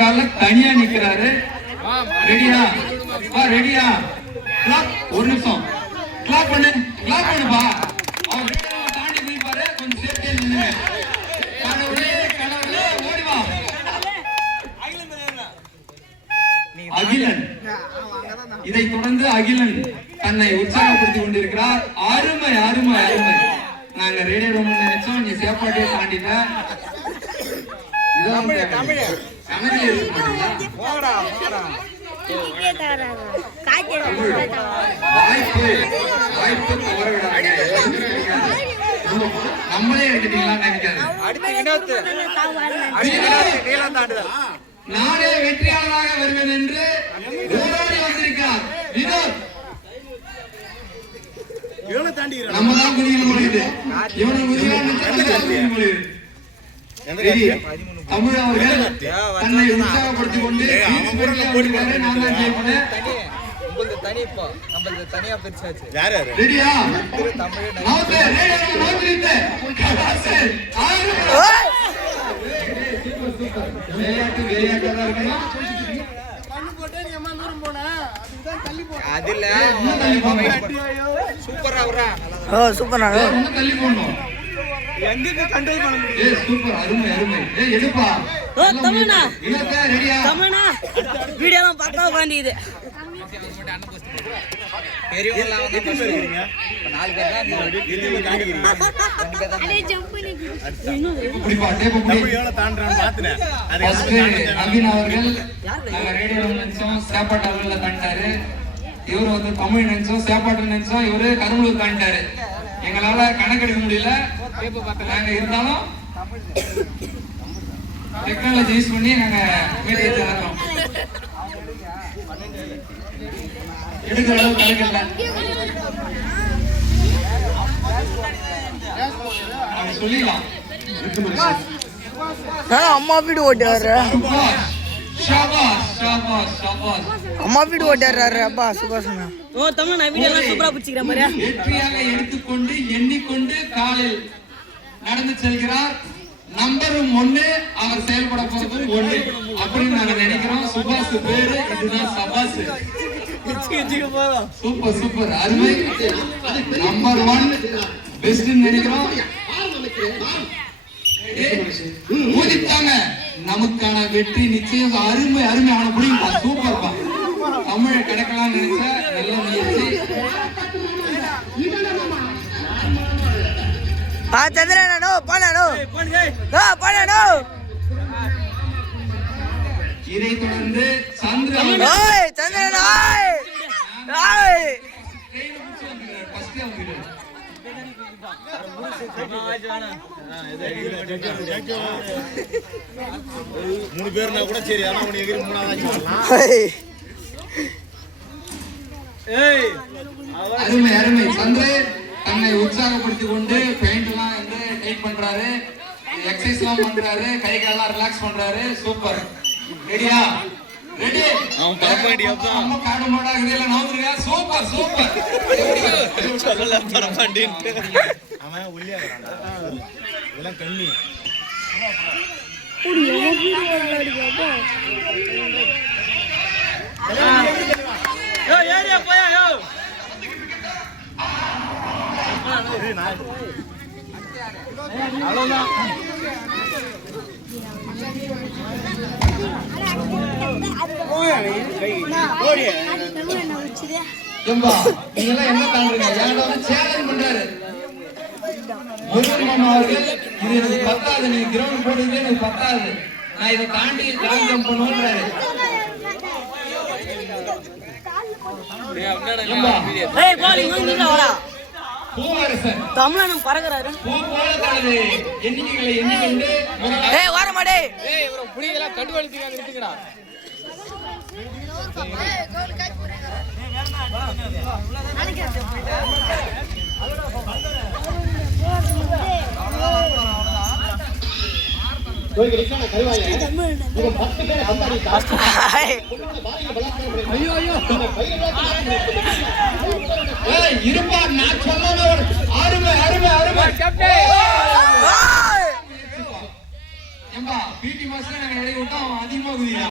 கால தனியா நிக்கிறாரு. ரெடியா? ரெடியா? ஒரு நிமிஷம் கிளாப் பண்ணுப்பா. அவர் தாண்டி போய்பாரு. கொஞ்சம் சேஃப்டியா நின்னுங்க. கடவுளே ஓடிவா. அகிலன். இதை தொடர்ந்து அகிலன் தன்னை உற்சாகப்படுத்திக் கொண்டிருக்கிறார். அருமை அருமை அருமை. நாங்க ரேடியோ ரூம் நினைச்சோம், நீ சேப்பாட்டியே தாண்டிட்ட. நம்மளே எடுத்துட்டீங்களா நினைக்காது. நானே வெற்றியாளராக வருவேன் என்று போராடி வந்திருக்கிறார் வினோத். நம்ம தான் குதிக்க முடியுது. இவனை தமிழ் அவர்கள் தன்னை உற்சாகப்படுத்திக் கொண்டு நான் தான் ஜெயிப்பேன். ரெடியா? விளையாட்டு விளையாட்டா இருக்கணும். இவரு வந்து தமிழ் நினைச்சோம், சேப்பாட்டு நினைச்சோம், இவரு கரும்பலூர் தாண்டிட்டாரு. எங்களால கணக்கெடுக்க முடியல. நாங்க இருந்தாலும் டெக்னாலஜி யூஸ் பண்ணி நாங்க மீடியத்தை இறக்கிறோம். எடுக்கிற அளவு கணக்கில்ல சொல்லிடலாம். அம்மா வீடு ஓட்டுறாரு. அம்மா வீடு ஓட்டுறாரு. அப்பா சுபாஷனா வெற்றியாக எடுத்துக்கொண்டு எண்ணிக்கொண்டு காலில் நடந்து செல்கிறார். நம்பரும் 1, அவர் செயல்பட போறது 1 அப்படின்னு நாங்க நினைக்கிறோம். சுபாஷ் பேரு இதுதான் சபாஷ். சூப்பர் சூப்பர் அருமை. நம்பர் 1 பெஸ்ட் நினைக்கிறோம். ஊதித்தாங்க. நமக்கான வெற்றி நிச்சயம். அருமை அருமை. அவனை பிடிப்பா. சூப்பர்ப்பா. தமிழை கிடைக்கலாம் நினைச்ச நல்ல முயற்சி. இதை தொடர்ந்து சந்திரன் மூணு பேர்னா கூட சரி. ஆனா உனக்கு எகிரி மூணாவது. அருமை அருமை. சந்திரன் தன்னை உற்சாகப்படுத்திக் கொண்டு பெயிண்ட் எல்லாம் வந்து டைட் பண்றாரு, எக்ஸசைஸ் எல்லாம் பண்றாரு, கை காலெல்லாம் ரிலாக்ஸ் பண்றாரு. சூப்பர். ரெடியா? ரெடி. அவன் பரமாடி அப்பா அம்மா காடு மாடா இதெல்ல நவுதுங்க. Super super. சொல்லல பரமாடி. அவன் ஒல்லியா இருக்கறான்டா. இதெல்லாம் கண்ணி. புடி ஓடி ஓடி பாப்பா. யோ ஏரியா போயா யோ. அவ்வளவுதான். ஏம்பா நீங்க என்ன பண்றீங்க? யாரோ சேலஞ்ச் பண்றாரு முருகன் மாமா அவர்கள். இது எனக்கு பத்தாது. நீங்க கிரவுண்ட் போடுறது எனக்கு பத்தாது. நான் இதை தாண்டி லாங் ஜம்ப் பண்ணுவேன்றாரு. ஏய் பாலிங் வந்து வாடா. பூவரசன் தமிழனும் பறக்குறாரு. பூ போல தனது எண்ணிக்கைகளை எண்ணிக்கொண்டு ஏய் வார மாடே. ஏய் இவர புடியல கட்டு வலிச்சுங்க நிறுத்துங்கடா. ஐயோ ஐயோ இருப்பா. நான் சொன்னவர் அருமை அருமை அருமை. ஏம்பா பிடி மாஸ்டர் நாங்க இடையே விட்டோம். அதிகமா